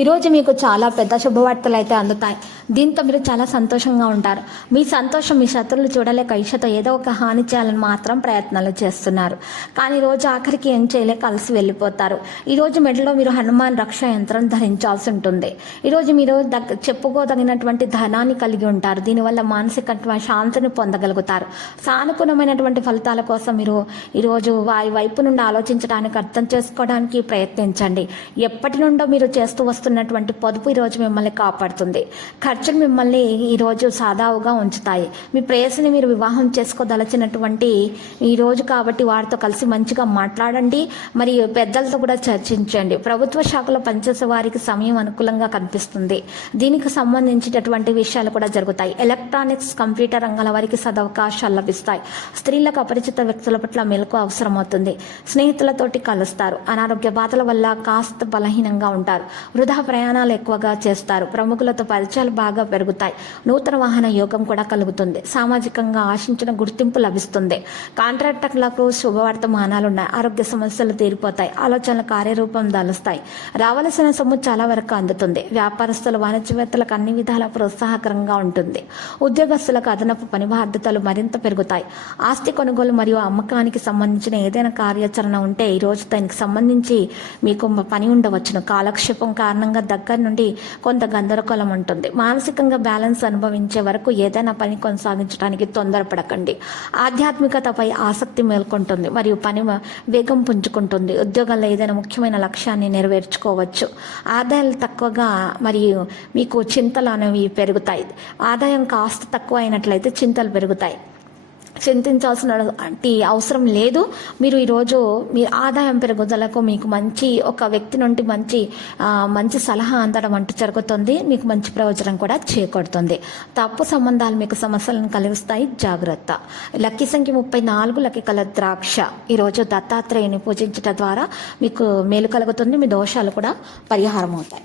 ఈరోజు మీకు చాలా పెద్ద శుభవార్తలు అయితే అందుతాయి. దీంతో మీరు చాలా సంతోషంగా ఉంటారు. మీ సంతోషం మీ శత్రువులు చూడలేక ఇషతో ఏదో ఒక హాని చేయాలని మాత్రం ప్రయత్నాలు చేస్తున్నారు. కానీ రోజు ఆఖరికి ఏం చేయలేక కలిసి వెళ్ళిపోతారు. ఈరోజు మెడలో మీరు హనుమాన్ రక్ష యంత్రం ధరించాల్సి ఉంటుంది. ఈరోజు మీరు దగ్గ చెప్పుకోదగినటువంటి ధనాన్ని కలిగి ఉంటారు. దీనివల్ల మానసిక శాంతిని పొందగలుగుతారు. సానుకూలమైనటువంటి ఫలితాల కోసం మీరు ఈరోజు వారి వైపు నుండి ఆలోచించడానికి అర్థం చేసుకోవడానికి ప్రయత్నించండి. ఎప్పటి నుండో మీరు చేస్తూ చేస్తున్నటువంటి పొదుపు ఈరోజు మిమ్మల్ని కాపాడుతుంది. ఖర్చులు మిమ్మల్ని ఈరోజు సాదావుగా ఉంచుతాయి. మీ ప్రేయసిని మీరు వివాహం చేసుకోదలచినటువంటి ఈ రోజు కాబట్టి వారితో కలిసి మంచిగా మాట్లాడండి. మరియు పెద్దలతో కూడా చర్చించండి. ప్రభుత్వ శాఖలో పనిచేసే వారికి సమయం అనుకూలంగా కనిపిస్తుంది. దీనికి సంబంధించినటువంటి విషయాలు కూడా జరుగుతాయి. ఎలక్ట్రానిక్స్ కంప్యూటర్ రంగాల వారికి సదవకాశాలు లభిస్తాయి. స్త్రీలకు అపరిచిత వ్యక్తుల పట్ల మెలకు అవసరం అవుతుంది స్నేహితులతోటి కలుస్తారు. అనారోగ్య బాధల వల్ల కాస్త బలహీనంగా ఉంటారు. వృధా ప్రయాణాలు ఎక్కువగా చేస్తారు. ప్రముఖులతో పరిచయాలు బాగా పెరుగుతాయి. నూతన వాహన యోగం కూడా కలుగుతుంది. సామాజికంగా ఆశించిన గుర్తింపు లభిస్తుంది. కాంట్రాక్టర్లకు శుభవర్తమానాలు ఉన్నాయి ఆరోగ్య సమస్యలు తీరిపోతాయి. ఆలోచనలు కార్యరూపం దాలుస్తాయి. రావలసిన సొమ్ము చాలా వరకు అందుతుంది. వ్యాపారస్తులు వాణిజ్యవేత్తలకు అన్ని విధాల ప్రోత్సాహకరంగా ఉంటుంది. ఉద్యోగస్తులకు అదనపు పని బాధ్యతలు మరింత పెరుగుతాయి. ఆస్తి కొనుగోలు మరియు అమ్మకానికి సంబంధించిన ఏదైనా కార్యాచరణ ఉంటే ఈ రోజు దానికి సంబంధించి మీకు పని ఉండవచ్చును. కాలక్షేపం కారణం కారణంగా దగ్గర నుండి కొంత గందరగోళం ఉంటుంది. మానసికంగా బ్యాలెన్స్ అనుభవించే వరకు ఏదైనా పని కొనసాగించడానికి తొందరపడకండి. ఆధ్యాత్మికతపై ఆసక్తి మేల్కొంటుంది మరియు పని వేగం పుంజుకుంటుంది. ఉద్యోగంలో ఏదైనా ముఖ్యమైన లక్ష్యాన్ని నెరవేర్చుకోవచ్చు. ఆదాయాలు తక్కువగా మరియు మీకు చింతలు అనేవి పెరుగుతాయి. ఆదాయం కాస్త తక్కువ అయినట్లయితే చింతలు పెరుగుతాయి. చింతించాల్సిన అవసరం లేదు. మీరు ఈరోజు మీ ఆదాయం పెరుగుదలకు మీకు మంచి ఒక వ్యక్తి నుండి మంచి మంచి సలహా అందడం అంటూ జరుగుతుంది. మీకు మంచి ప్రయోజనం కూడా చేకూడుతుంది తప్పు సంబంధాలు మీకు సమస్యలను కలిగిస్తాయి. జాగ్రత్త. లక్కీ సంఖ్య ముప్పై నాలుగు లక్కీ కలర్ ద్రాక్ష. ఈరోజు దత్తాత్రేయుని పూజించడం ద్వారా మీకు మేలు కలుగుతుంది. మీ దోషాలు కూడా పరిహారం అవుతాయి